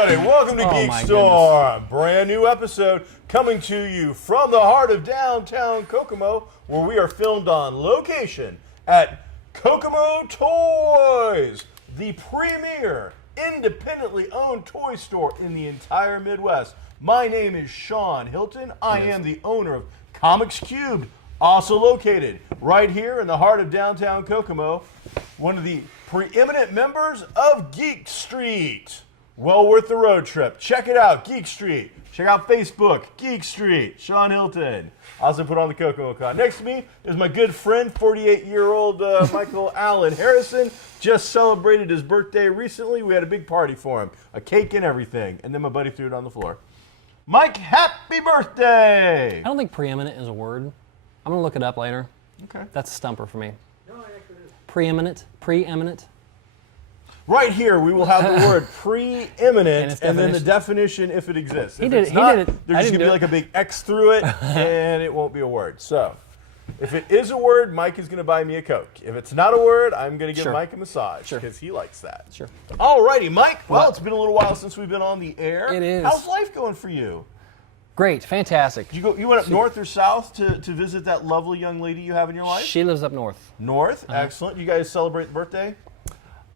everybody. Welcome to GeekStorm. Brand new episode coming to you from the heart of downtown Kokomo, where we are filmed on location at Kokomo Toys, the premier independently owned toy store in the entire Midwest. My name is Sean Hilton. I am the owner of Comics Cubed, also located right here in the heart of downtown Kokomo, one of the preeminent members of Geek Street. Well worth the road trip. Check it out, Geek Street. Check out Facebook, Geek Street, Sean Hilton. I also put on the Kokomo Con. Next to me is my good friend, 48-year-old Michael Allen Harrison. Just celebrated his birthday recently. We had a big party for him, a cake and everything. And then my buddy threw it on the floor. Mike, happy birthday! I don't think preeminent is a word. I'm going to look it up later. Okay. That's a stumper for me. No, it actually is. Preeminent. Right here, we will have the word preeminent and then the definition if it exists. If it's not, there's just going to be like a big X through it, and it won't be a word. So, if it is a word, Mike is going to buy me a Coke. If it's not a word, I'm going to give Mike a massage because he likes that. Sure. Alrighty, Mike. Well, it's been a little while since we've been on the air. It is. How's life going for you? Great, fantastic. You went up north or south to visit that lovely young lady you have in your life? She lives up north. North, excellent. You guys celebrate the birthday?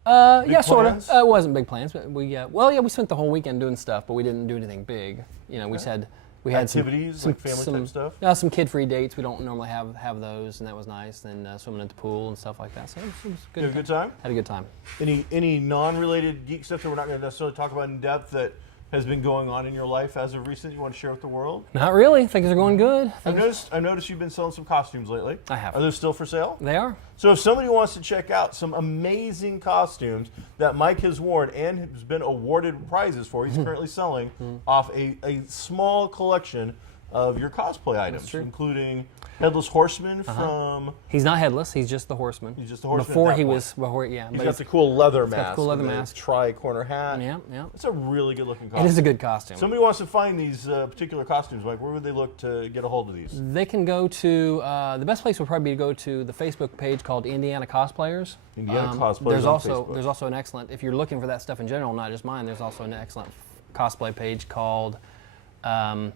Yeah, sort of. plans? It wasn't big plans, but we we spent the whole weekend doing stuff, but we didn't do anything big. You know, we had Activities, some like family type stuff? Yeah, some kid-free dates. We don't normally have those, and that was nice. Then swimming at the pool and stuff like that. So it was good. You had a good time? Had a good time. Any non-related geek stuff that we're not going to necessarily talk about in depth that has been going on in your life as of recent you want to share with the world? Not really. Things are going good. I noticed you've been selling some costumes lately. I have. Are those still for sale? They are. So if somebody wants to check out some amazing costumes that Mike has worn and has been awarded prizes for, he's currently selling off a small collection of your cosplay items, including Headless Horseman from... He's not headless. He's just the horseman. He's just the horseman Before at that he point. was... He's got the cool leather mask. got the cool leather and the mask. tri-corner hat. Yeah. It's a really good looking costume. It is a good costume. Somebody wants to find these particular costumes, Mike. Where would they look to get a hold of these? They can go to, the best place would probably be to go to the Facebook page called Indiana Cosplayers. Indiana Cosplayers on Facebook. There's also an excellent, if you're looking for that stuff in general, not just mine, there's also an excellent cosplay page called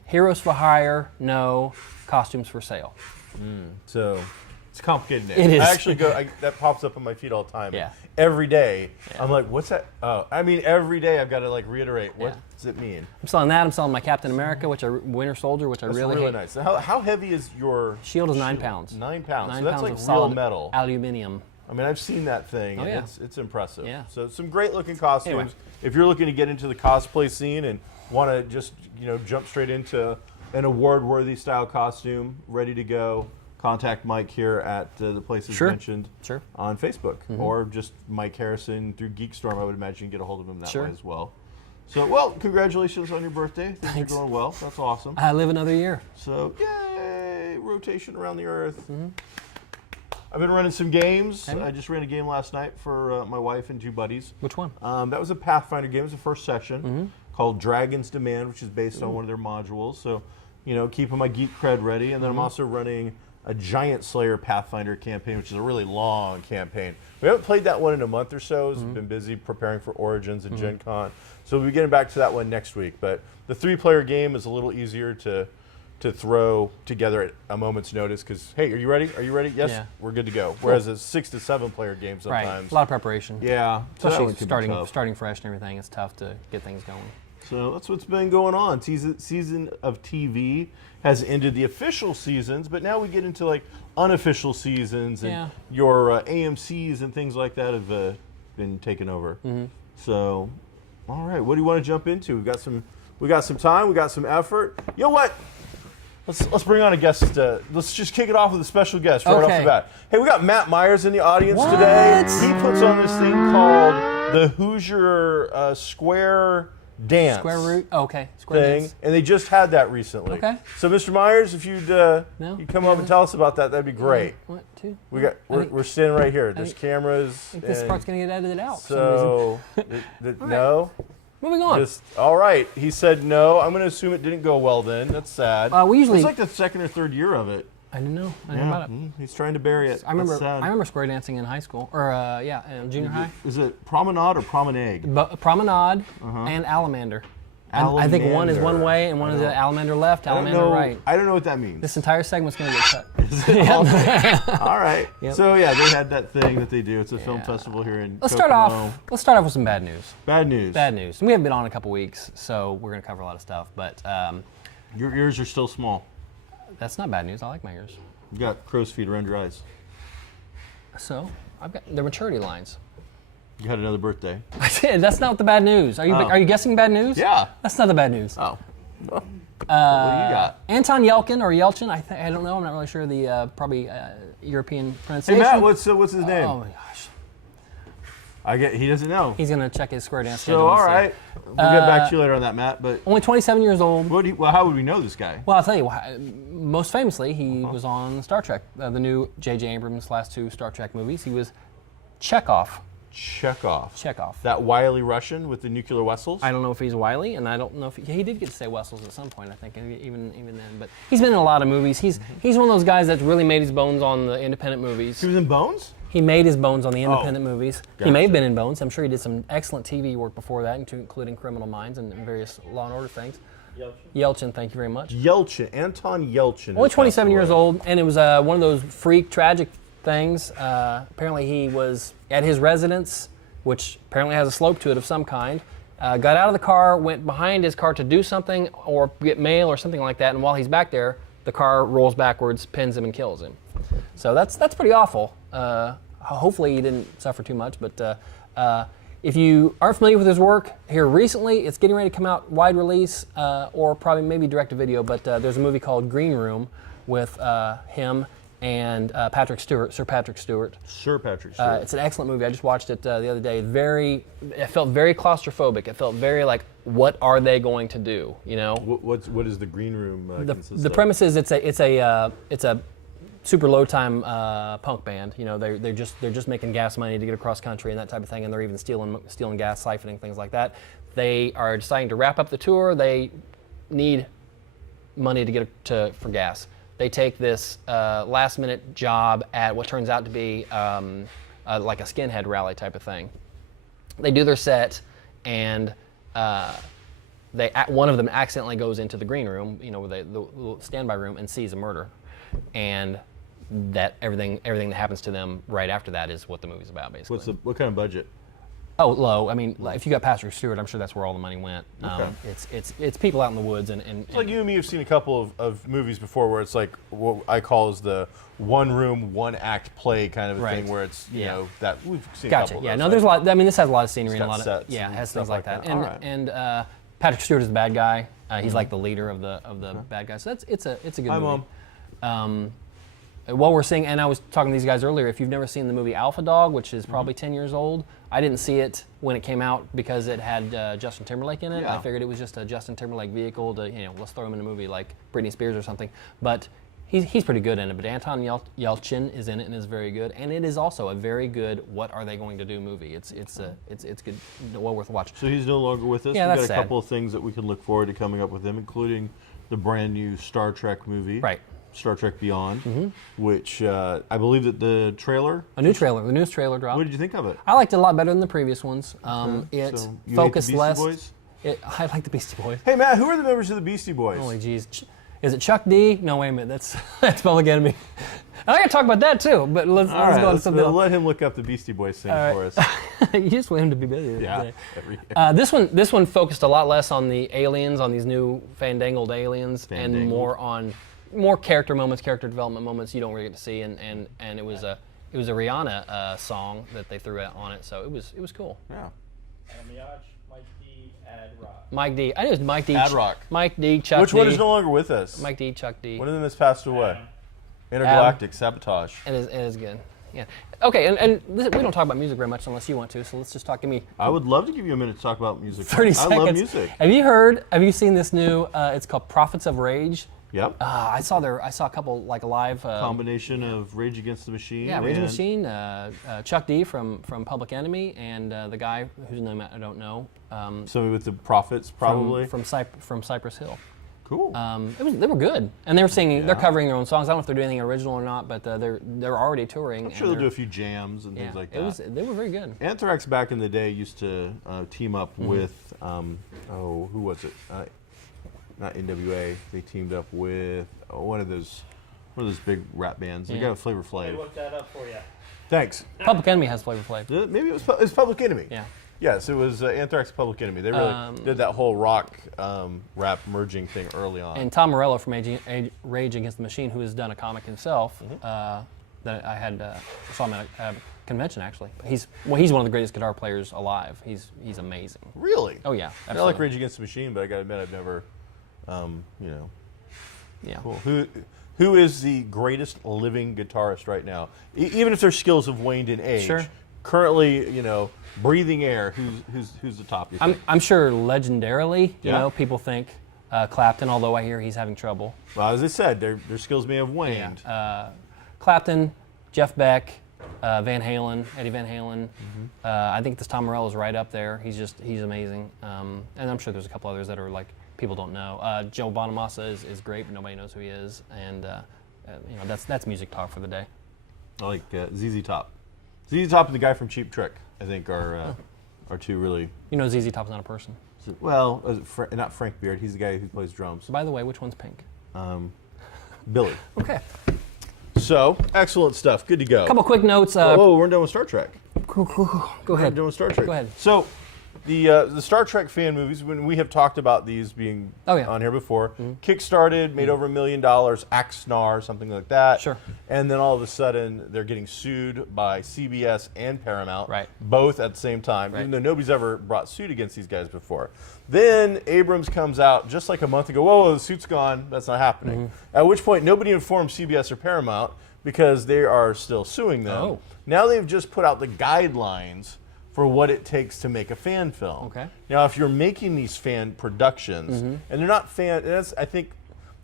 Heroes for Hire, No, Costumes for Sale. So it's a complicated name. It is. I actually that pops up on my feed all the time. Yeah. Every day, I'm like, what's that? Oh, I mean, every day I've got to like reiterate, what does it mean? I'm selling that. I'm selling my Captain America, Winter Soldier, which I really hate. Nice. How heavy is your Shield is 9 pounds. 9 pounds. 9 So that's pounds like of real solid metal. Aluminium. I mean, I've seen that thing, and yeah. it's impressive. Yeah. So some great looking costumes. Anyway. If you're looking to get into the cosplay scene and want to just jump straight into an award-worthy style costume, ready to go, contact Mike here at the places mentioned on Facebook, or just Mike Harrison through GeekStorm. I would imagine you can get a hold of him that way as well. So, well, congratulations on your birthday. Things are going well. That's awesome. I live another year. So, yay! Rotation around the earth. I've been running some games. I just ran a game last night for my wife and two buddies. Which one? That was a Pathfinder game. It was the first session called Dragon's Demand, which is based on one of their modules. So, keeping my geek cred ready. And then I'm also running a Giant Slayer Pathfinder campaign, which is a really long campaign. We haven't played that one in a month or so. We've been busy preparing for Origins and Gen Con. So we'll be getting back to that one next week. But the 3-player game is a little easier to throw together at a moment's notice because, hey, are you ready? Are you ready? Yes, we're good to go. Whereas a 6 to 7-player game sometimes. Right, a lot of prepreparation. Yeah. Especially starting fresh and everything, it's tough to get things going. So that's what's been going on. Season of TV has ended the official seasons, but now we get into like unofficial seasons, and your AMCs and things like that have been taken over. So, all right, what do you want to jump into? We got some time. We got some effort. You know what? Let's bring on a guest. Let's just kick it off with a special guest right off the bat. Hey, we got Matt Myers in the audience today. He puts on this thing called the Hoosier Square Dance. Square root? Oh, okay. Square thing, dance. and they just had that recently. Okay. So, Mr. Myers, if you'd come up and tell us about that, that'd be great. 1, 2. We're standing right here. There's cameras. I think this part's gonna get edited out. So, no. Moving on. All right. He said no. I'm going to assume it didn't go well then. That's sad. We usually. It's like the second or third year of it. I didn't know. I didn't know about it. He's trying to bury it. I remember square dancing in high school, or in junior high. Is it Promenade or Promenade? Promenade and Alamander. I think one is one way and one is the Alamander left, Alamander right. I don't know what that means. This entire segment's going to get cut. All right. Yep. So yeah, they had that thing that they do. It's a film festival here in Let's Kokomo. start off with some bad news. Bad news. Bad news. We haven't been on in a couple weeks, so we're going to cover a lot of stuff. But Your ears are still small. that's not bad news. I like my ears. You got crow's feet around your eyes. So they're maturity lines. You had another birthday. I did. That's not the bad news. Are you guessing bad news? Yeah. That's not the bad news. Oh. What do you got? Anton Yelkin or Yelchin, I don't know. I'm not really sure the probably European Hey pronunciation. Matt, what's his name? Oh my gosh. He doesn't know. He's gonna check his square dance schedule. So all right, we'll get back to you later on that, Matt. But Only 27 years old. how would we know this guy? Well, I'll tell you. Most famously, he was on Star Trek, the new J.J. Abrams' last two Star Trek movies. He was Chekhov. Chekhov. That wily Russian with the nuclear vessels? I don't know if he's wily, and I don't know if he did get to say Wessels at some point, I think, even then. But he's been in a lot of movies. He's one of those guys that's really made his bones on the independent movies. He was in Bones? He made his bones on the independent movies. Gotcha. He may have been in Bones. I'm sure he did some excellent TV work before that, including Criminal Minds and various Law and Order things. Yelchin, thank you very much. Anton Yelchin. Only 27 years old, and it was one of those freak, tragic things. Apparently he was at his residence, which apparently has a slope to it of some kind, got out of the car, went behind his car to do something or get mail or something like that, and while he's back there, the car rolls backwards, pins him, and kills him. So that's pretty awful. Hopefully he didn't suffer too much, but if you aren't familiar with his work, here recently, it's getting ready to come out wide release, or probably maybe direct to video, but there's a movie called Green Room with him and Sir Patrick Stewart. Sir Patrick Stewart. It's an excellent movie. I just watched it the other day. It felt very claustrophobic. It felt very like, what are they going to do? You know. What is the Green Room consist of? The premise is it's a super low time punk band. You know, they're just making gas money to get across country and that type of thing, and they're even stealing gas, siphoning, things like that. They are deciding to wrap up the tour. They need money to get for gas. They take this last-minute job at what turns out to be like a skinhead rally type of thing. They do their set, and one of them accidentally goes into the green room, you know, the standby room, and sees a murder, and that everything that happens to them right after that is what the movie's about, basically. What kind of budget? Oh, low. I mean, if you got Patrick Stewart, I'm sure that's where all the money went. Okay. It's people out in the woods and It's like you and me have seen a couple of movies before where it's like what I call is the one room, one act play kind of a thing where it's you know that we've seen. Gotcha. A couple Yeah. of No, those, there's a lot. I mean, this has a lot of scenery It's and a got lot of sets it has things like that. All right. And Patrick Stewart is the bad guy. He's like the leader of the bad guys. So it's a good Hi, movie. Mom. What we're seeing, and I was talking to these guys earlier, if you've never seen the movie Alpha Dog, which is probably 10 years old, I didn't see it when it came out because it had Justin Timberlake in it. Yeah. I figured it was just a Justin Timberlake vehicle to, let's throw him in a movie like Britney Spears or something. But he's pretty good in it. But Anton Yelchin is in it and is very good. And it is also a very good what are they going to do movie. It's good, well worth watching. So he's no longer with us. Yeah, We've that's got a sad. couple of things that we can look forward to coming up with him, including the brand new Star Trek movie. Right. Star Trek Beyond, which I believe that the trailer. The newest trailer dropped. What did you think of it? I liked it a lot better than the previous ones. It So you focused hate the Beastie less. Boys? I like the Beastie Boys. Hey Matt, who are the members of the Beastie Boys? Holy jeez. Is it Chuck D? No, wait a minute. That's Public Enemy. And I got to talk about that too, but let's go on to something else. Let him look up the Beastie Boys thing for us. You just want him to be busy. Yeah. This one focused a lot less on the aliens, on these new fandangled aliens, and more on character moments, character development moments you don't really get to see, and it was a Rihanna song that they threw on it, so it was cool. Yeah. Mike D, Ad Rock. Mike D. I think it was Mike D. Ad Rock. Mike D. Chuck D. Which one is no longer with us? Mike D. Chuck D. One of them has passed away. Intergalactic Sabotage. It is good. Yeah. Okay, and we don't talk about music very much unless you want to, so let's just talk to me. I would love to give you a minute to talk about music. 30 seconds. I love music. Have you seen this new, it's called Prophets of Rage? Yep. I saw a couple like live combination of Rage Against the Machine. Yeah, Rage Against the Machine, Chuck D from Public Enemy, and the guy whose name I don't know. Somebody with the Prophets, probably. From Cypress Hill. Cool. They were good, and they were singing. Yeah. They're covering their own songs. I don't know if they're doing anything original or not, but they're already touring. I'm sure they'll do a few jams and things like that. They were very good. Anthrax back in the day used to team up with who was it? Not NWA. They teamed up with one of those big rap bands. They got Flavor Let me Flav. look that up for you. Thanks. Public Enemy has Flavor Flav. Maybe it was Public Enemy. Yeah. Yes, it was Anthrax Public Enemy. They really did that whole rock rap merging thing early on. And Tom Morello from Rage Against the Machine, who has done a comic himself, that I had saw him at a convention actually. He's one of the greatest guitar players alive. He's amazing. Really? Oh yeah, I like Rage Against the Machine, but I gotta admit I've never, Yeah. Cool. Who is the greatest living guitarist right now? Even if their skills have waned in age. Sure. Currently, breathing air. Who's the top? You think? I'm sure legendarily, Yeah. people think Clapton, although I hear he's having trouble. Well, as I said, their skills may have waned. Clapton, Jeff Beck, Van Halen, Eddie Van Halen. I think this Tom Morello is right up there. He's amazing. And I'm sure there's a couple others that are like people don't know. Joe Bonamassa is great, but nobody knows who he is. And that's music talk for the day. I like ZZ Top. ZZ Top and the guy from Cheap Trick, I think, are two really. ZZ Top's not a person. Well, not Frank Beard. He's the guy who plays drums. By the way, which one's pink? Billy. Okay. So, excellent stuff. Good to go. Couple quick notes. Whoa, we're done with Star Trek. Go We're ahead. done with Star Trek. Go ahead. So, the Star Trek fan movies, when we have talked about these being on here before, kickstarted, made over $1 million, Axnar, something like that. Sure. And then all of a sudden, they're getting sued by CBS and Paramount, Right. both at the same time, Right. even though nobody's ever brought suit against these guys before. Then Abrams comes out just like a month ago, whoa, the suit's gone, that's not happening. At which point, nobody informed CBS or Paramount because they are still suing them. Oh. Now they've just put out the guidelines for what it takes to make a fan film. Okay. Now, if you're making these fan productions, and they're not fan, I think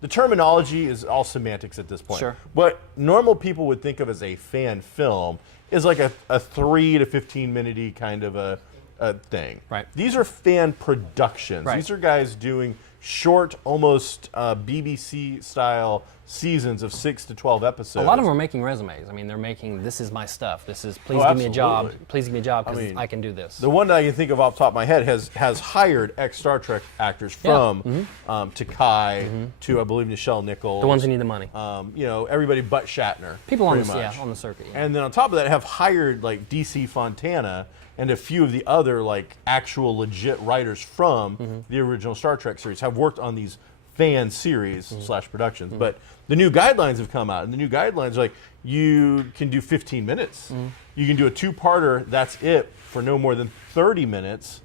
the terminology is all semantics at this point. Sure. What normal people would think of as a fan film is like a 3 to 15 minute kind of a thing. Right. These are fan productions. Right. These are guys doing short, almost BBC style seasons of 6 to 12 episodes. A lot of them are making resumes. I mean, they're making, this is my stuff. This is, please Oh, give me a job. absolutely. Please give me a job because I mean, I can do this. The one that I can think of off the top of my head has hired ex-Star Trek actors from Takai to, I believe, Nichelle Nichols. The ones who need the money. Everybody but Shatner. People on pretty the, much. on the circuit. Yeah. And then on top of that, have hired like DC Fontana and a few of the other like actual legit writers from the original Star Trek series have worked on these fan series / productions. But the new guidelines have come out, and the new guidelines are like you can do 15 minutes. You can do a 2-parter, that's it, for no more than 30 minutes.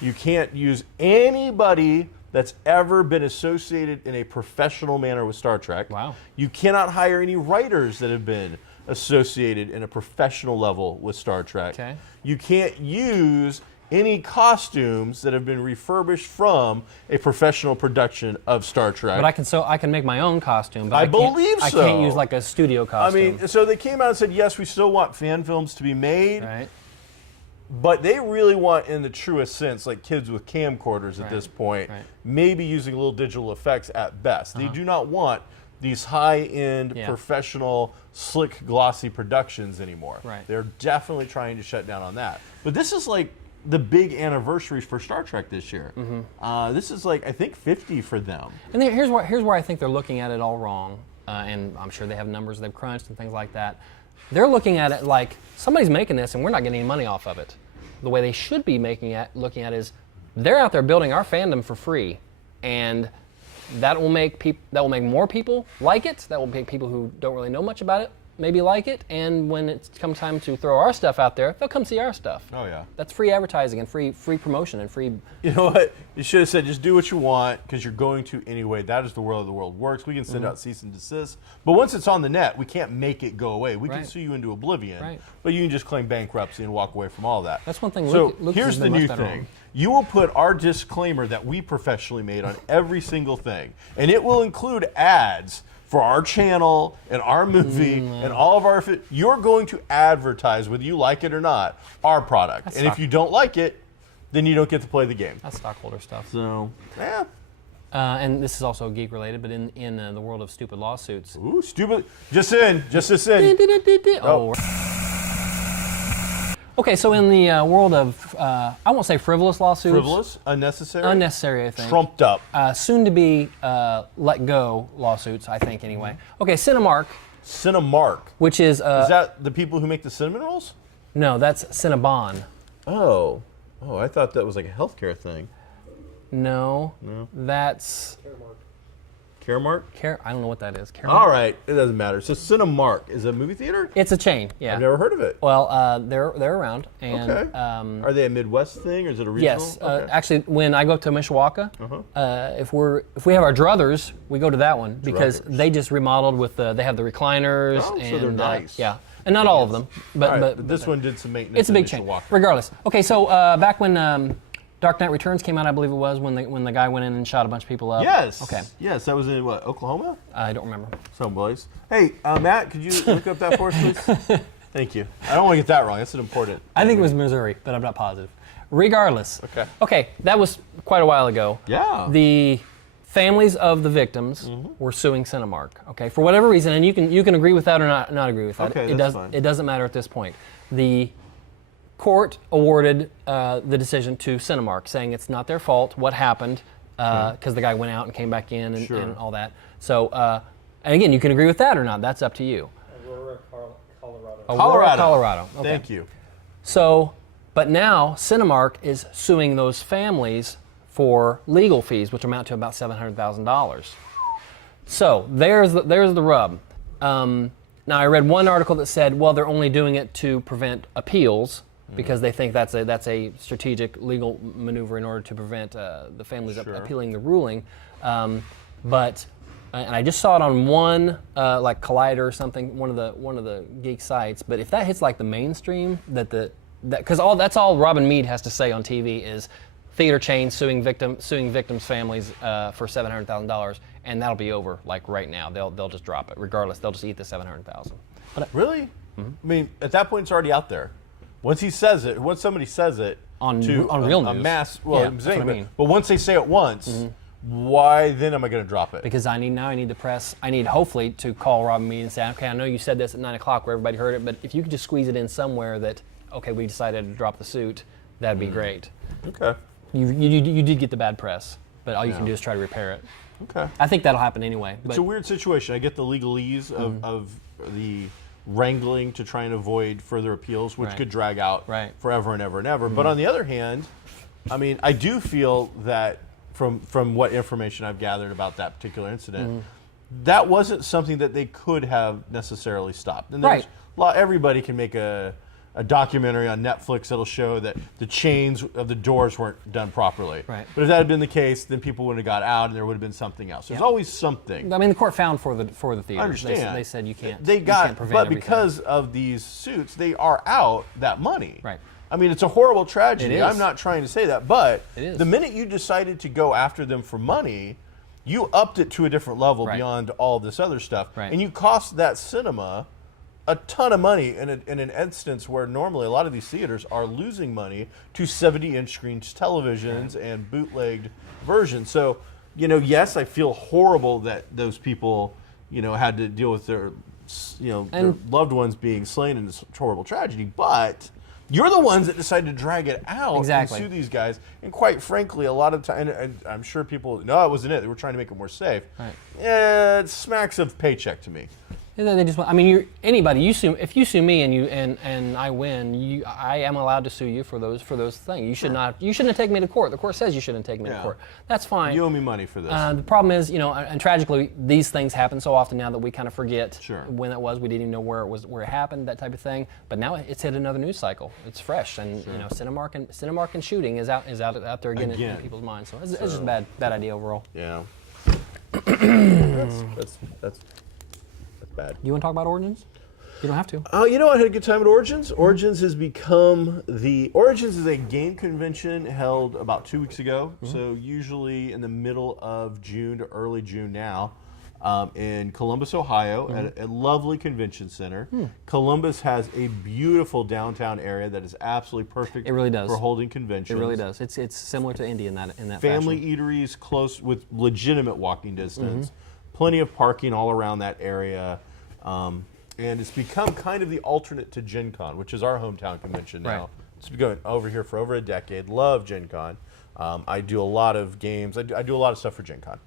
You can't use anybody that's ever been associated in a professional manner with Star Trek. Wow. You cannot hire any writers that have been associated in a professional level with Star Trek. Okay. You can't use any costumes that have been refurbished from a professional production of Star Trek. But I can make my own costume. But I I can't, believe I so. can't use like a studio I costume. mean, so they came out and said, yes, we still want fan films to be made, right. but they really want, in the truest sense, like kids with camcorders at this point, Right. maybe using little digital effects at best. They do not want these high-end, Yeah. professional, slick, glossy productions anymore. Right. They're definitely trying to shut down on that. But this is like the big anniversaries for Star Trek this year. This is like, I think, 50 for them. And here's where I think they're looking at it all wrong. And I'm sure they have numbers they've crunched and things like that. They're looking at it like somebody's making this and we're not getting any money off of it. The way they should be looking at it is they're out there building our fandom for free, and that will make more people like it. That will make people who don't really know much about it maybe like it. And when it comes time to throw our stuff out there, they'll come see our stuff. Oh, yeah. That's free advertising and free promotion and free. You know what? You should have said, just do what you want, because you're going to anyway. That is the world works. We can send out cease and desist. But once it's on the net, we can't make it go away. We can Right. sue you into oblivion. Right. But you can just claim bankruptcy and walk away from all that. That's one thing So Lucas here's has the been new much better thing. on. You will put our disclaimer that we professionally made on every single thing. And it will include ads for our channel and our movie and all of our... You're going to advertise, whether you like it or not, our product. That's and if stock- you don't like it, then you don't get to play the game. That's stockholder stuff. So, yeah. And this is also geek related, but in the world of stupid lawsuits. Ooh, stupid. Just this in. Oh. Okay, so in the world of, I won't say frivolous lawsuits. Frivolous, unnecessary. Unnecessary, I think. Trumped up. Soon to be let go lawsuits, I think, anyway. Okay, Cinemark. Cinemark. Which is... is that the people who make the cinnamon rolls? No, that's Cinnabon. Oh, I thought that was like a healthcare thing. No. That's... Caremark? I don't know what that is. Caremark? All right, it doesn't matter. So Cinemark is a movie theater? It's a chain, yeah. I've never heard of it. Well, they're around. And, okay. Are they a Midwest thing or is it a regional? Yes. Okay. Actually, when I go up to Mishawaka, if we have our druthers, we go to that one because they just remodeled with they have the recliners. Oh, and, so they're nice. Yeah. And not all of them, but this one did some maintenance. It's a big chain. Regardless. Okay, so back when Dark Knight Returns came out, I believe it was, when the guy went in and shot a bunch of people up. Yes. Okay. Yes, that was in what, Oklahoma? I don't remember. Someplace. Hey, Matt, could you look up that for us, please? Thank you. I don't want to get that wrong. That's an important. I think it was Missouri, but I'm not positive. Regardless. Okay. Okay, that was quite a while ago. Yeah. The families of the victims were suing Cinemark. Okay, for whatever reason, and you can agree with that or not agree with that. Okay, that's fine. It doesn't matter at this point. The court awarded the decision to Cinemark, saying it's not their fault what happened because the guy went out and came back in and all that. So, and again, you can agree with that or not. That's up to you. Aurora, Colorado. Aurora, Colorado. Okay. Thank you. So, but now Cinemark is suing those families for legal fees, which amount to about $700,000. So there's the rub. Now I read one article that said, well, they're only doing it to prevent appeals because they think that's a strategic legal maneuver in order to prevent the families appealing the ruling. But and I just saw it on one like Collider or something, one of the geek sites. But if that hits like the mainstream, because that's all Robin Meade has to say on TV is theater chains suing victims' families for $700,000, and that'll be over like right now. They'll just drop it regardless. They'll just eat the $700,000. Really? I mean, at that point, it's already out there. Once somebody says it on a real news, mass. Well, yeah, I'm saying, that's what I mean. But once they say it once, why then am I going to drop it? Because I need the press. I need hopefully to call Robin Meade and say, okay, I know you said this at 9 o'clock where everybody heard it, but if you could just squeeze it in somewhere that, okay, we decided to drop the suit, that'd be great. Okay. You did get the bad press, but all you can do is try to repair it. Okay. I think that'll happen anyway. It's a weird situation. I get the legalese of the wrangling to try and avoid further appeals, which could drag out forever and ever and ever. But on the other hand, I mean, I do feel that from what information I've gathered about that particular incident, that wasn't something that they could have necessarily stopped. And there's everybody can make a documentary on Netflix that'll show that the chains of the doors weren't done properly. Right. But if that had been the case, then people wouldn't have got out, and there would have been something else. There's always something. I mean, the court found for the theater. I understand. They said you can't. They you got, can't prevent but everything. because of these suits, they are out that money. Right. I mean, it's a horrible tragedy. It is. I'm not trying to say that, but it is. The minute you decided to go after them for money, you upped it to a different level beyond all this other stuff, and you cost that cinema a ton of money in an instance where normally a lot of these theaters are losing money to 70-inch screen televisions and bootlegged versions. So, yes, I feel horrible that those people, had to deal with their loved ones being slain in this horrible tragedy. But you're the ones that decided to drag it out and sue these guys. And quite frankly, a lot of time, and I'm sure people, no, it wasn't it. They were trying to make it more safe. Right. It smacks of paycheck to me. They just. I mean, anybody. If you sue me and I win, I am allowed to sue you for those things. You should not. You shouldn't have taken me to court. The court says you shouldn't take me to court. That's fine. You owe me money for this. The problem is, and tragically, these things happen so often now that we kind of forget when that was. We didn't even know where it happened, that type of thing. But now it's hit another news cycle. It's fresh, and Cinemark and shooting is out there again in people's minds. So it's just a bad idea overall. Yeah. That's bad. You want to talk about Origins? You don't have to. I had a good time at Origins. Origins has become Origins is a game convention held about 2 weeks ago. So usually in the middle of June to early June now. in Columbus, Ohio, at a lovely convention center. Columbus has a beautiful downtown area that is absolutely perfect. It really does. For holding conventions. It really does. It's similar to Indy in that Family fashion. eateries close with legitimate walking distance. Plenty of parking all around that area. And it's become kind of the alternate to Gen Con, which is our hometown convention now. Right. It's been going over here for over a decade. Love Gen Con. I do a lot of games. I do a lot of stuff for Gen Con.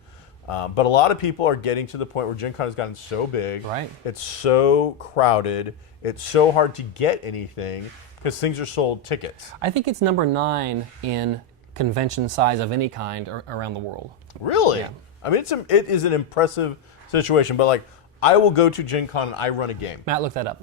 But a lot of people are getting to the point where Gen Con has gotten so big. Right. It's so crowded. It's so hard to get anything because things are sold tickets. I think it's number 9 in convention size of any kind around the world. Really? Yeah. I mean, it is an impressive situation. But like, I will go to Gen Con and I run a game. Matt, look that up.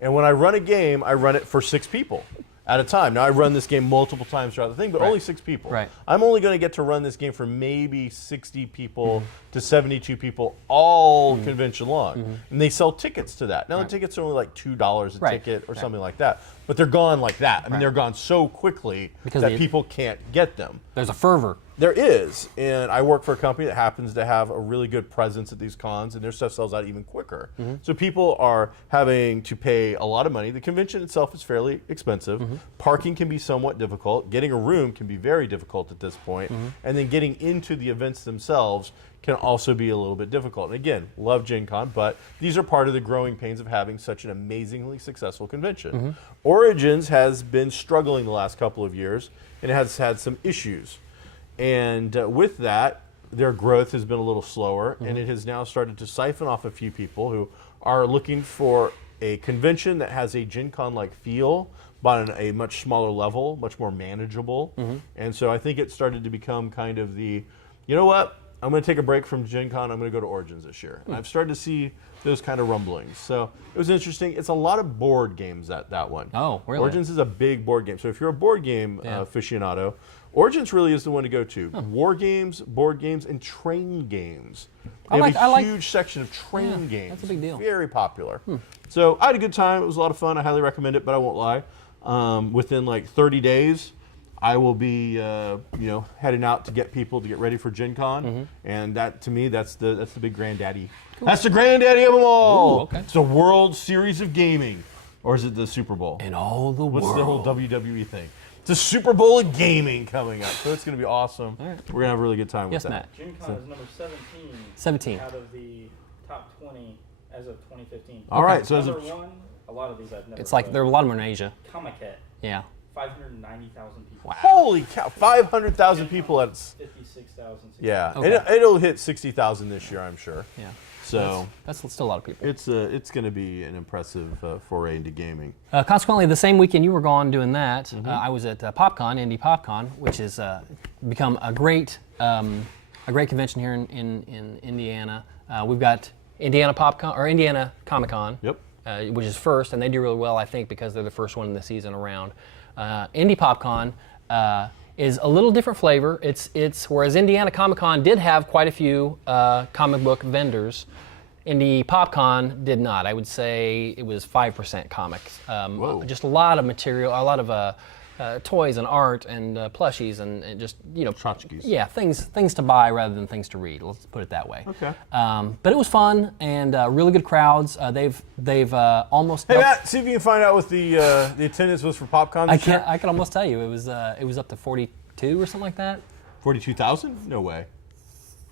And when I run a game, I run it for 6 people at a time. Now, I run this game multiple times throughout the thing, but only 6 people. Right. I'm only going to get to run this game for maybe 60 people to 72 people all convention long. And they sell tickets to that. Now, the tickets are only like $2 a ticket or something like that. But they're gone like that. I mean, they're gone so quickly that people can't get them. There's a fervor. There is, and I work for a company that happens to have a really good presence at these cons, and their stuff sells out even quicker. So people are having to pay a lot of money. The convention itself is fairly expensive. Parking can be somewhat difficult. Getting a room can be very difficult at this point. And then getting into the events themselves can also be a little bit difficult. And again, love Gen Con, but these are part of the growing pains of having such an amazingly successful convention. Origins has been struggling the last couple of years, and it has had some issues. And with that, their growth has been a little slower, and it has now started to siphon off a few people who are looking for a convention that has a Gen Con-like feel, but on a much smaller level, much more manageable. And so I think it started to become kind of the, you know what, I'm going to take a break from Gen Con, I'm going to go to Origins this year. And I've started to see those kind of rumblings. So it was interesting. It's a lot of board games, that one. Oh, really? Origins is a big board game. So if you're a board game aficionado, Origins really is the one to go to. War games, board games, and train games. They have a huge section of train games. That's a big deal. Very popular. So I had a good time. It was a lot of fun. I highly recommend it, but I won't lie. Within like 30 days, I will be heading out to get people to get ready for Gen Con. And that, to me, that's the big granddaddy. Cool. That's the granddaddy of them all. Ooh, okay. It's the World Series of Gaming. Or is it the Super Bowl? In all the world. What's the whole WWE thing? It's a Super Bowl of gaming coming up, so it's going to be awesome. All right. We're going to have a really good time with that. Matt. Gen Con is number 17. out of the top 20 as of 2015. All right, so number 1, a lot of these I've never It's like there are a lot of them in Asia. Comic-Con, Yeah. 590,000 people. Holy cow, 500,000 people. That's 56,000. yeah, Okay. and it'll hit 60,000 this year, I'm sure. Yeah. So That's still a lot of people. it's going to be an impressive foray into gaming. Consequently, the same weekend you were gone doing that, I was at Popcaan, Indy Popcaan, which has become a great convention here in Indiana. We've got Indiana Popcaan or Indiana Comic Con, Yep. which is first, and they do really well, I think, because they're the first one in the season around. Indy Popcaan is a little different flavor. It's whereas Indiana Comic Con did have quite a few comic book vendors, Indy Popcaan did not. I would say it was 5% comics. Just a lot of material, a lot of toys and art and plushies and just Tchotchkes. yeah, things to buy rather than things to read. Let's put it that way. Okay. But it was fun and really good crowds. They've almost. Hey Matt, see if you can find out what the attendance was for PopCon this year. I can almost tell you it was up to 42 or something like that. 42,000? No way.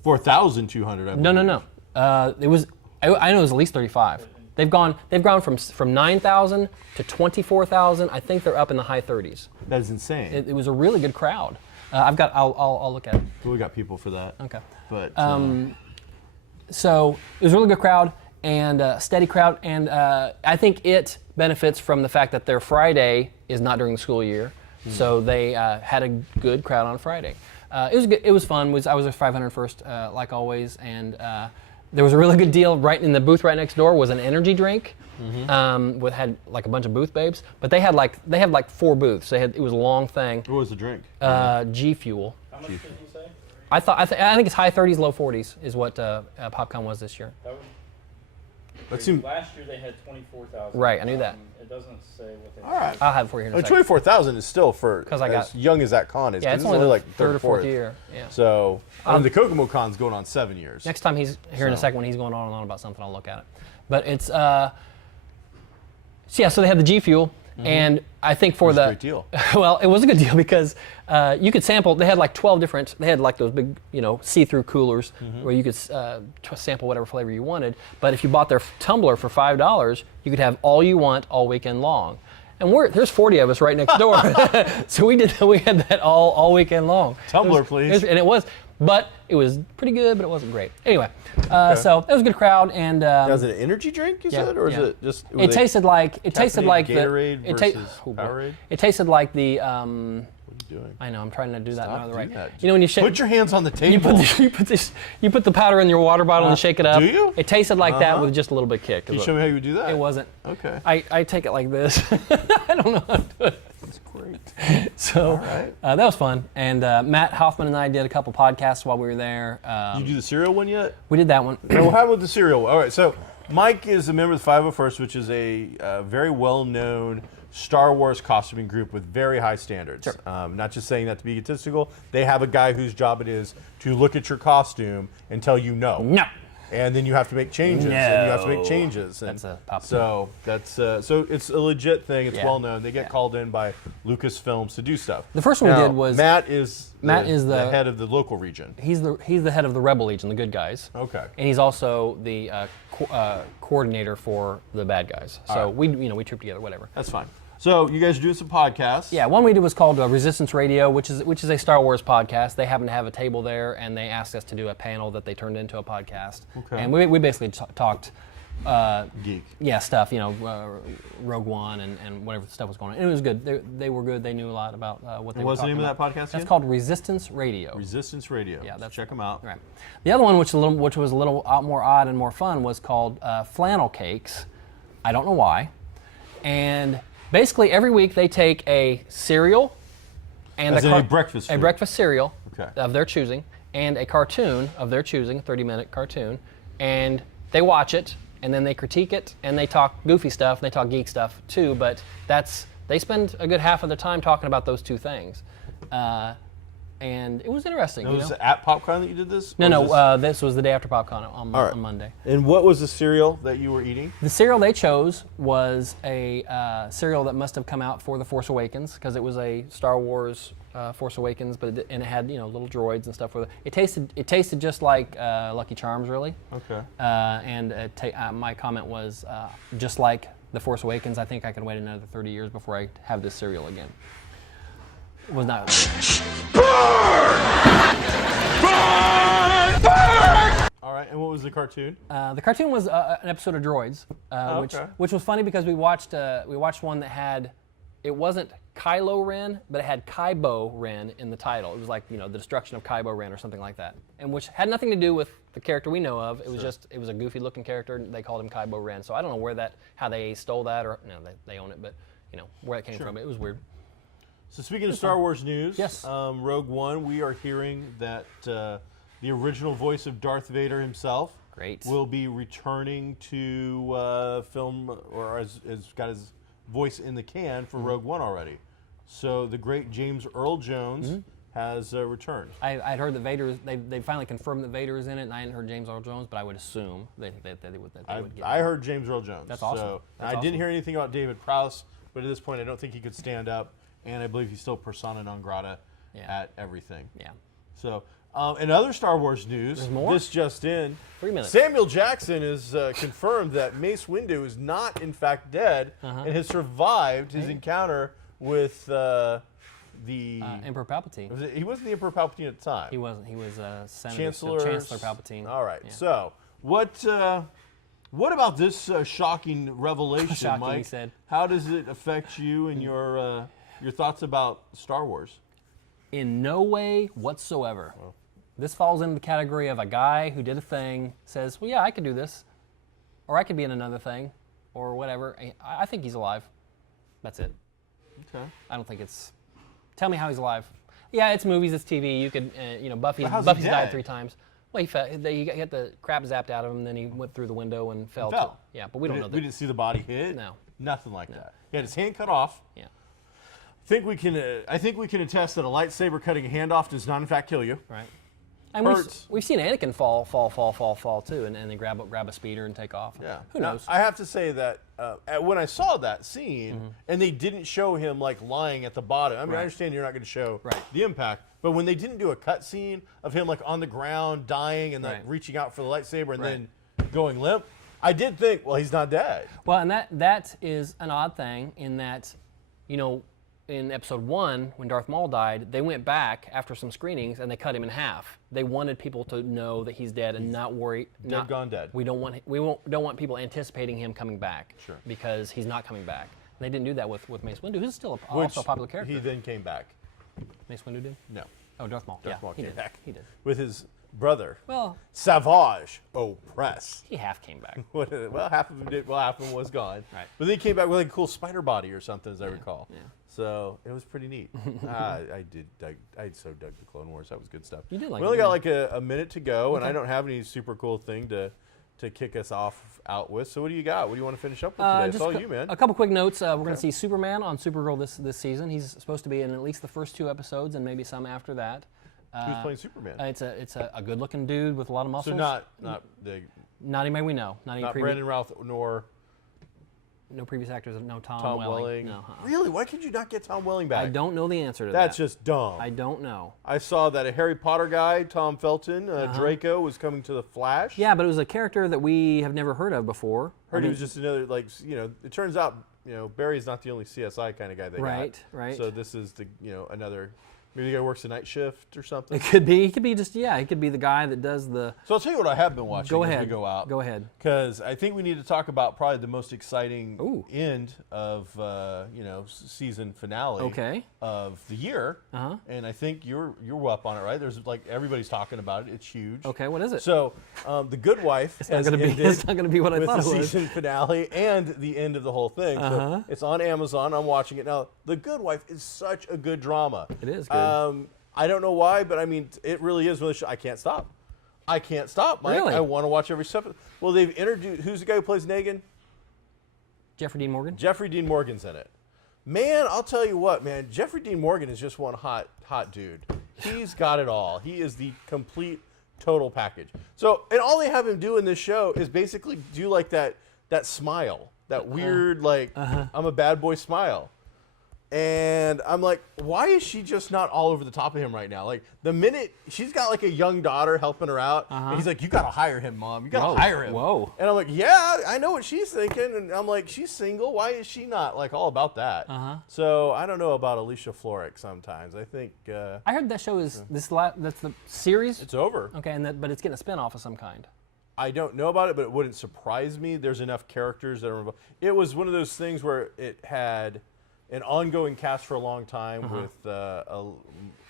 4,200. I believe. No. It was. I know it was at least 35. They've gone from 9,000 to 24,000. I think they're up in the high 30s. That is insane. It was a really good crowd. I'll look at it. We got people for that. Okay. But So it was a really good crowd and steady crowd, and I think it benefits from the fact that their Friday is not during the school year, so they had a good crowd on Friday. It was good. It was fun. I was at 501st like always, and there was a really good deal right in the booth right next door was an energy drink. Had like a bunch of booth babes, but they had like 4 booths. It was a long thing. what was the drink? G Fuel. How much did you say? I think it's high 30s, low 40s is what PopCon was this year. That would Last year they had 24,000. Right, I knew that. It doesn't say what they. All right. I'll have it for you in a second. 24,000 is still for 'Cause I got- as young as that con is. Yeah, 'cause it's only the like third or fourth fourth year. Yeah. So the Kokomo con's going on 7 years. Next time he's here in a second when he's going on and on about something, I'll look at it. But it's so they had the G Fuel, and I think for It was a great deal. well, it was a good deal because you could sample. They had like 12 different. They had like those big, see-through coolers where you could sample whatever flavor you wanted. But if you bought their tumbler for $5, you could have all you want all weekend long. And there's 40 of us right next door, so we had that all weekend long. Tumbler, please. And it was, but it was pretty good, but it wasn't great. Anyway, so it was a good crowd, and Was it an energy drink you said, or is it just? It tasted like Gatorade versus Powerade? It tasted like the. What are you doing? I know I'm trying to do that. Stop Another doing right. that. You know when you shake. Put your hands on the You table. you put the powder in your water bottle and shake it up. Do you? It tasted like that with just a little bit of kick. Can you show me how you would do that? It wasn't. Okay. I take it like this. I don't know how to do it. That's great. So All right. that was fun. And Matt Hoffman and I did a couple podcasts while we were there. Did you do the cereal one yet? We did that one. Well, how about the cereal? All right, so Mike is a member of the 501st, which is a very well-known Star Wars costuming group with very high standards. Sure. Not just saying that to be egotistical. They have a guy whose job it is to look at your costume and tell you no. No. And then you have to make changes. No. And you have to make changes. And That's a pop. so that's so it's a legit thing. It's Yeah. well known. They get called in by Lucasfilms to do stuff. The first one we Now, did was Matt is the head of the local region. he's the head of the Rebel Legion, the good guys. Okay. And he's also the coordinator for the bad guys. So we troop together, whatever. That's fine. So you guys are doing some podcasts. Yeah, one we did was called Resistance Radio, which is a Star Wars podcast. They happen to have a table there, and they asked us to do a panel that they turned into a podcast. Okay. And we basically talked Geek. yeah, stuff, Rogue One and whatever stuff was going on. And it was good. They were good. They knew a lot about what they were What's the talking name about. of that podcast That's again? called Resistance Radio. Resistance Radio. Yeah, that's check them out. Right. The other one, which was a little more odd and more fun, was called Flannel Cakes. I don't know why. And basically every week they take a cereal and As in a breakfast food. breakfast cereal Okay. of their choosing and a cartoon of their choosing, a 30-minute cartoon, and they watch it and then they critique it and they talk goofy stuff and they talk geek stuff too, but they spend a good half of their time talking about those two things. And it was interesting. Was it at Popcaan that you did this? No, Or no. was this- This was the day after Popcaan on right. Monday. And what was the cereal that you were eating? The cereal they chose was a cereal that must have come out for The Force Awakens because it was a Star Wars Force Awakens, but it had little droids and stuff with it. It tasted just like Lucky Charms, really. Okay. And my comment was just like The Force Awakens. I think I can wait another 30 years before I have this cereal again. It was not. All right. And what was the cartoon? The cartoon was an episode of Droids, okay. which was funny because we watched one that had, it wasn't Kylo Ren, but it had Kybo Ren in the title. It was like the destruction of Kybo Ren or something like that, and which had nothing to do with the character we know of. It was it was a goofy looking character. They called him Kybo Ren. So I don't know how they stole that, or no, they own it, but where it came from. It was weird. So speaking of Star Wars news, Yes. Rogue One, we are hearing that the original voice of Darth Vader himself Great. will be returning to film, or has got his voice in the can for Rogue One already. So the great James Earl Jones has returned. I'd heard that Vader. They finally confirmed that Vader is in it, and I hadn't heard James Earl Jones, but I would assume they would get. I heard James Earl Jones. That's awesome. So, That's I awesome. didn't hear anything about David Prowse, but at this point, I don't think he could stand up, and I believe he's still persona non grata at everything. Yeah. So, in other Star Wars news, There's more? this just in, 3 minutes. Samuel Jackson has confirmed that Mace Windu is not, in fact, dead and has survived his encounter with the Emperor Palpatine. he wasn't the Emperor Palpatine at the time. He wasn't. He was Chancellor Palpatine. All right. Yeah. So, what about this shocking revelation, Shocking, Mike? he said. How does it affect you and your thoughts about Star Wars? In no way whatsoever. This falls into the category of a guy who did a thing, says, well, yeah, I could do this. Or I could be in another thing, or whatever. I think he's alive. That's it. Okay. I don't think it's... Tell me how he's alive. Yeah, it's movies, it's TV. You could, Buffy's how's he died dead? 3 times. Well, he fell. He got the crap zapped out of him, and then he went through the window and fell. Fell. Yeah, but we don't know that. We didn't see the body hit. No. Nothing like that. He had his hand cut off. Yeah. I think we can attest that a lightsaber cutting a hand off does not in fact kill you. Right. And we've seen Anakin fall too, and then grab a speeder and take off. Yeah. Who knows? I have to say that when I saw that scene, and they didn't show him like lying at the bottom. I mean, I understand you're not going to show the impact, but when they didn't do a cut scene of him like on the ground dying and like reaching out for the lightsaber and then going limp, I did think, well, he's not dead. Well, and that is an odd thing in that, you know, in episode 1, when Darth Maul died, they went back after some screenings and they cut him in half. They wanted people to know that he's dead and not worry. Dead, gone dead. We don't want people anticipating him coming back. Sure. Because he's not coming back. And they didn't do that with Mace Windu, who's still also a popular character. He then came back. Mace Windu did? No. Oh, Darth Maul. Darth Maul he came did. back. He did. With his brother. Well, Savage Opress. he half came back. Well, half of him did. Well, half of him was gone. Right. But then he came back with like a cool spider body or something, as I recall. Yeah. So it was pretty neat. I so dug the Clone Wars. That was good stuff. You did like We only it, got yeah. like a minute to go, and I don't have any super cool thing to kick us out with. So what do you got? What do you want to finish up with today? It's all you, man. A couple quick notes. We're going to see Superman on Supergirl this season. He's supposed to be in at least the first 2 episodes and maybe some after that. Who's playing Superman? It's a good-looking dude with a lot of muscles. So not anybody we know. Not Brandon Routh nor no previous actors. No Tom Welling. No, Really? Why could you not get Tom Welling back? I don't know the answer to that. That's just dumb. I don't know. I saw that a Harry Potter guy, Tom Felton, Draco, was coming to the Flash. Yeah, but it was a character that we have never heard of before. He was just another, like, you know, it turns out, you know, Barry's not the only CSI kind of guy they got. Right. So this is the, you know, another, maybe the guy works a night shift or something. It could be. He could be just, he could be the guy that does the... So I'll tell you what I have been watching Go as ahead. we go out. Go ahead. Because I think we need to talk about probably the most exciting end of, you know, season finale of the year. And I think you're up on it, right? There's like, everybody's talking about it. It's huge. Okay, what is it? So The Good Wife it's not going to be what I thought it was. With the season finale and the end of the whole thing. So it's on Amazon. I'm watching it now. The Good Wife is such a good drama. It is good. I don't know why, but I mean, it really is. I can't stop. I can't stop, Mike. Really? I want to watch every step. Well, they've introduced, who's the guy who plays Negan? Jeffrey Dean Morgan? Jeffrey Dean Morgan's in it. Man, I'll tell you what, man. Jeffrey Dean Morgan is just one hot dude. He's got it all. He is the complete, total package. So, and all they have him do in this show is basically do like that smile, that weird, like, I'm a bad boy smile. And I'm like, why is she just not all over the top of him right now? Like, the minute she's got like a young daughter helping her out, and he's like, you got to hire him, Mom. You got to hire him. Whoa. And I'm like, yeah, I know what she's thinking. And I'm like, she's single. Why is she not like all about that? So I don't know about Alicia Florrick sometimes. I think. I heard that show is that's the series. It's over. Okay, but it's getting a spinoff of some kind. I don't know about it, but it wouldn't surprise me. There's enough characters that are involved. It was one of those things where it had an ongoing cast for a long time with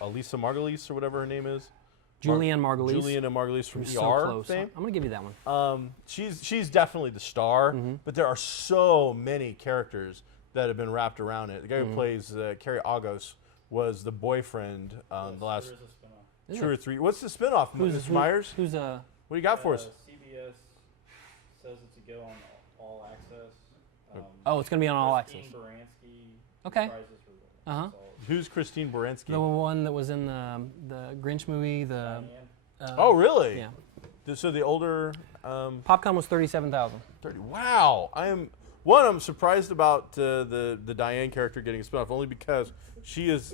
Elisa Margulies or whatever her name is. Julianne Margulies. Julianne Margulies from so ER close. fame. I'm going to give you that one. She's definitely the star, but there are so many characters that have been wrapped around it. The guy who plays Carrie Agos was the boyfriend on the last There is a spinoff. 2 or 3. What's the spinoff? Mrs. Myers? Who's What do you got for us? CBS says it's a go on All Access. it's going to be on All Access. Christine Baranski Okay. prises for the Who's Christine Baranski? The one that was in the Grinch movie. Oh, really? Yeah. So the older Popcaan was 37,000. 30. Wow. I'm surprised about the Diane character getting a spinoff only because she's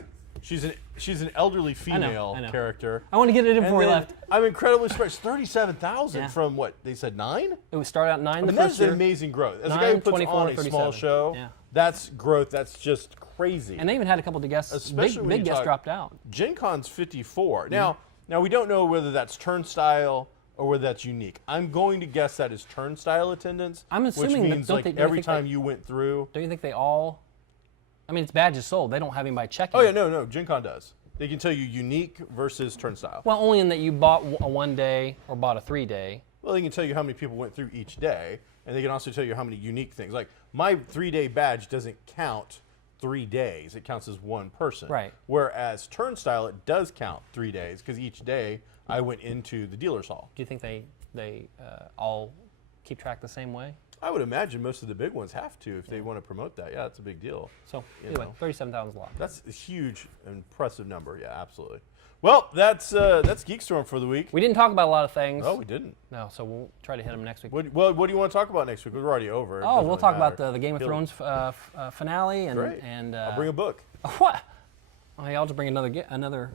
an elderly female I know. character. I want to get it in before we left. I'm incredibly surprised. 37,000 Yeah. from what they said 9. It would start out 9 the That's first year. amazing growth. As a 9, guy who puts 24, on a 37. small show, Yeah. that's growth. That's just crazy. And they even had a couple of guests. Especially when big you guests talk- dropped out. Gen Con's 54. Now we don't know whether that's turnstile or whether that's unique. I'm going to guess that is turnstile attendance. I'm assuming which that- means don't like they- don't every they think time that- you went through. Don't you think they all? I mean, it's badges sold. They don't have anybody checking. Oh yeah, no. Gen Con does. They can tell you unique versus turnstile. Well, only in that you bought a 1 day or bought a 3 day. Well, they can tell you how many people went through each day, and they can also tell you how many unique things. Like my 3-day badge doesn't count 3 days; it counts as one person. Right. Whereas turnstile, it does count 3 days because each day I went into the dealer's hall. Do you think they all keep track the same way? I would imagine most of the big ones have to if they want to promote that. Yeah, that's a big deal. So You anyway, know. 37,000 is a lot. That's a huge, impressive number. Yeah, absolutely. Well, that's GeekStorm for the week. We didn't talk about a lot of things. No, we didn't. No, so we'll try to hit them next week. What do you want to talk about next week? We're already over. It Oh, doesn't we'll really talk about matter. the Game of Thrones finale and Great. and I'll bring a book. what? Oh, yeah, I'll just bring another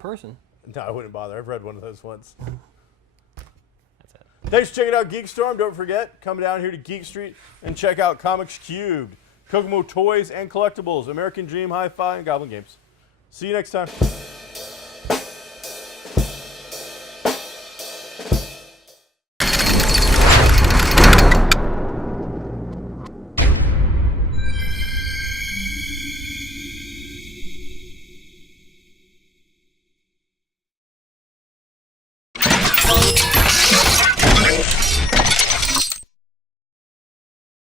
person. No, I wouldn't bother. I've read one of those once. That's it. Thanks for checking out GeekStorm. Don't forget, come down here to Geek Street and check out Comics Cubed, Kokomo Toys and Collectibles, American Dream Hi-Fi, and Goblin Games. See you next time.